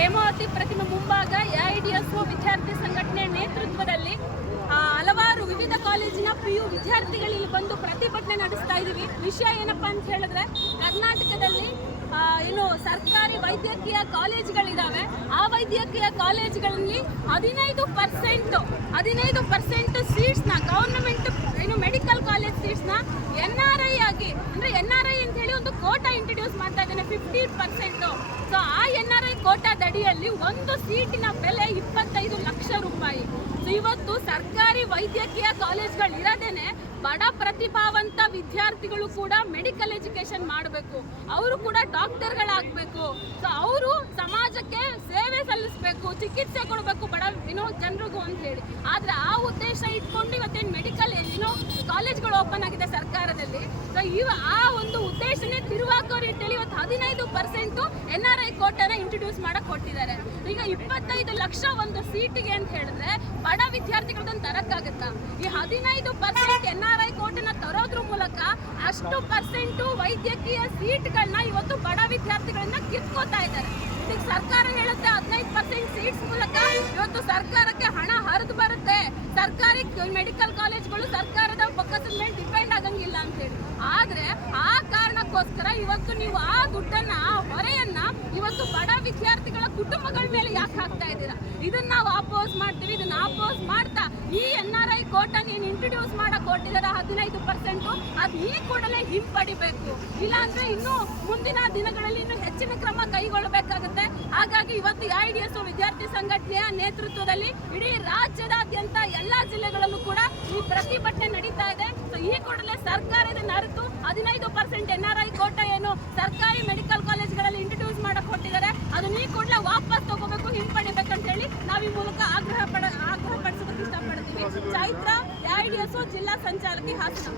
ಹೇಮಾವತಿ ಪ್ರತಿಮೆ ಮುಂಭಾಗ ಎಐಡಿಎಸ್ಒ ವಿದ್ಯಾರ್ಥಿ ಸಂಘಟನೆ ನೇತೃತ್ವದಲ್ಲಿ ಹಲವಾರು ವಿವಿಧ ಕಾಲೇಜಿನ ಪಿ ಯು ವಿದ್ಯಾರ್ಥಿಗಳು ಇಲ್ಲಿ ಬಂದು ಪ್ರತಿಭಟನೆ ನಡೆಸ್ತಾ ಇದ್ದೀವಿ. ವಿಷಯ ಏನಪ್ಪಾ ಅಂತ ಹೇಳಿದ್ರೆ, ಕರ್ನಾಟಕದಲ್ಲಿ ಏನು ಸರ್ಕಾರಿ ವೈದ್ಯಕೀಯ ಕಾಲೇಜುಗಳಿದಾವೆ. ಆ ವೈದ್ಯಕೀಯ ಕಾಲೇಜುಗಳಲ್ಲಿ ಹದಿನೈದು ಪರ್ಸೆಂಟ್ ಹದಿನೈದು ಪರ್ಸೆಂಟ್ ಸೀಟ್ಸ್ನ ಗವರ್ನಮೆಂಟ್ ಏನು ಮೆಡಿಕಲ್ ಕಾಲೇಜ್ ಸೀಟ್ಸ್ನ ಎನ್ ಆರ್ ಐ ಆಗಿ, ಅಂದ್ರೆ ಎನ್ ಆರ್ ಐ ಅಂತ ಹೇಳಿ ಒಂದು ಕೋಟಾ ಇಂಟ್ರೊಡ್ಯೂಸ್ ಮಾಡ್ತಾ ಇದ್ದಾನೆ ಫಿಫ್ಟಿ ಪರ್ಸೆಂಟು ಸೊ ಆ ಎನ್ ಆರ್ ಐ ಕೋಟಾದ ಅಡಿಯಲ್ಲಿ ಒಂದು ಸೀಟಿನ ಬೆಲೆ ಇಪ್ಪತ್ತೈದು ಲಕ್ಷ ರೂಪಾಯಿ. ಇವತ್ತು ಸರ್ಕಾರಿ ವೈದ್ಯಕೀಯ ಕಾಲೇಜ್ಗಳು ಇರದೇನೆ ಬಡ ಪ್ರತಿಭಾವಂತ ವಿದ್ಯಾರ್ಥಿಗಳು ಕೂಡ ಮೆಡಿಕಲ್ ಎಜುಕೇಶನ್ ಮಾಡಬೇಕು. ಅವರು ಕೂಡ ಡಾಕ್ಟರ್ಗಳಾಗಬೇಕು. ಸೊ, ಅವರು ಸಮಾಜಕ್ಕೆ ಸೇವೆ ಸಲ್ಲಿಸಬೇಕು, ಚಿಕಿತ್ಸೆ ಕೊಡಬೇಕು ಬಡ ಏನೋ ಜನರಿಗೂ ಅಂತ ಹೇಳಿ. ಆದ್ರೆ ಆ ಉದ್ದೇಶ ಇಟ್ಕೊಂಡು ಇವತ್ತೇನು ಮೆಡಿಕಲ್ ಏನೋ ಕಾಲೇಜ್ಗಳು ಓಪನ್ ಆಗಿದೆ ಸರ್ಕಾರದಲ್ಲಿ. ಸೊ, ಇವ ಆ ಒಂದು ಉದ್ದೇಶನೇ ರೀತಿಯಲ್ಲಿ ಇವತ್ತು ಹದಿನೈದು ಪರ್ಸೆಂಟ್ ಎನ್ ಆರ್ ಐ ಕೋಟನ ಇಂಟ್ರೊಡ್ಯೂಸ್ ಮಾಡಕ್ ಕೊಟ್ಟಿದ್ದಾರೆ. ಈಗ ಇಪ್ಪತ್ತೈದು ಲಕ್ಷ ಒಂದು ಸೀಟಿಗೆ ಅಂತ ಹೇಳಿದ್ರೆ ಬಡ ವಿದ್ಯಾರ್ಥಿಗಳದನ್ನು ತರಕ್ಕಾಗತ್ತಾ? ಈ ಹದಿನೈದು ಪರ್ಸೆಂಟ್ ಎನ್ ಆರ್ ಐ ಕೋಟನ ತರೋದ್ರ ಮೂಲಕ ಅಷ್ಟು ಪರ್ಸೆಂಟು ವೈದ್ಯಕೀಯ ಸೀಟ್ಗಳನ್ನ ಇವತ್ತು ಬಡ ವಿದ್ಯಾರ್ಥಿಗಳನ್ನ ಕಿತ್ಕೋತಾ ಇದ್ದಾರೆ. ಇದಕ್ಕೆ ಸರ್ಕಾರ ಹೇಳುತ್ತೆ ಹದಿನೈದು ಪರ್ಸೆಂಟ್ ಸೀಟ್ಸ್ ಮೂಲಕ ಇವತ್ತು ಸರ್ಕಾರಕ್ಕೆ ಹಣ ಹರಿದು ಬರುತ್ತೆ. ಸರ್ಕಾರಿ ಮೆಡಿಕಲ್ ಕಾಲೇಜ್ಗಳು ಸರ್ಕಾರದ ಪಕ್ಕದ ಮೇಲೆ ಡಿಪೆಂಡ್ ಆಗಂಗಿಲ್ಲ ಅಂತ ಹೇಳಿ. ಆ ಕಾರಣಕ್ಕೋಸ್ಕರ ಇವತ್ತು ನೀವು ಆ ದುಡ್ಡನ್ನ, ಆ ಹೊರೆಯನ್ನ ಇವತ್ತು ಬಡ ವಿದ್ಯಾರ್ಥಿಗಳ ಕುಟುಂಬಗಳ ಮೇಲೆ ಯಾಕೆ ಹಾಕ್ತಾ ಇದ್ದೀರಾ? ಇದನ್ನ ನಾವು ಅಪೋಸ್ ಮಾಡ್ತೀವಿ, ಇದನ್ನ ಅಪೋಸ್ ಮಾಡ್ತಾ ಈ ಎನ್ ಆರ್ ಐ ಕೋಟ ಏನು ಇಂಟ್ರೊಡ್ಯೂಸ್ ಮಾಡಕ್ ಕೊಟ್ಟಿದಾರ ಹದಿನೈದು ಪರ್ಸೆಂಟು ಅದು ಈ ಕೂಡಲೇ ಹಿಂಪಡಿಬೇಕು. ಇಲ್ಲ ಅಂದ್ರೆ ಇನ್ನು ಮುಂದಿನ ದಿನಗಳಲ್ಲಿ ಇನ್ನು ಹೆಚ್ಚಿನ ಕ್ರಮ ಕೈಗೊಳ್ಳಬೇಕಾಗುತ್ತೆ. ಹಾಗಾಗಿ ಇವತ್ತು ಐ ಡಿ ಎಸ್ ವಿದ್ಯಾರ್ಥಿ ಸಂಘಟನೆಯ ನೇತೃತ್ವದಲ್ಲಿ ಇಡೀ ರಾಜ್ಯದಾದ್ಯಂತ ಎಲ್ಲಾ ಜಿಲ್ಲೆಗಳಲ್ಲೂ ಕೂಡ ಈ ಪ್ರತಿಭಟನೆ ನಡೀತಾ ಇದೆ ಸೊ ಈ ಕೂಡಲೇ ಇದನ್ನ ಅರಿತು ಹದಿನೈದು percent N R I quota ಏನು ಸರ್ಕಾರಿ ಮೆಡಿಕಲ್ ಕಾಲೇಜ್ಗಳಲ್ಲಿ ಇಂಟ್ರೊಡ್ಯೂಸ್ ಮಾಡಕ್ ಕೊಟ್ಟಿದ್ದಾರೆ. ಅದನ್ನ ಈ ಕೂಡಲೇ ವಾಪಸ್ ತಗೋಬೇಕು ಹಿಂಪಡಿಬೇಕಂತ ಹೇಳಿ ನಾವು ಈ ಮೂಲಕ ಆಗ್ರಹ ಪಡ ಆಗ್ರಹ ಪಡಿಸೋದಕ್ಕೆ ಇಷ್ಟಪಡ್ತೀವಿ. ಚೈತ್ರ ಎಸ್ ಜಿಲ್ಲಾ ಸಂಚಾಲಕಿ ಹಾಸನ.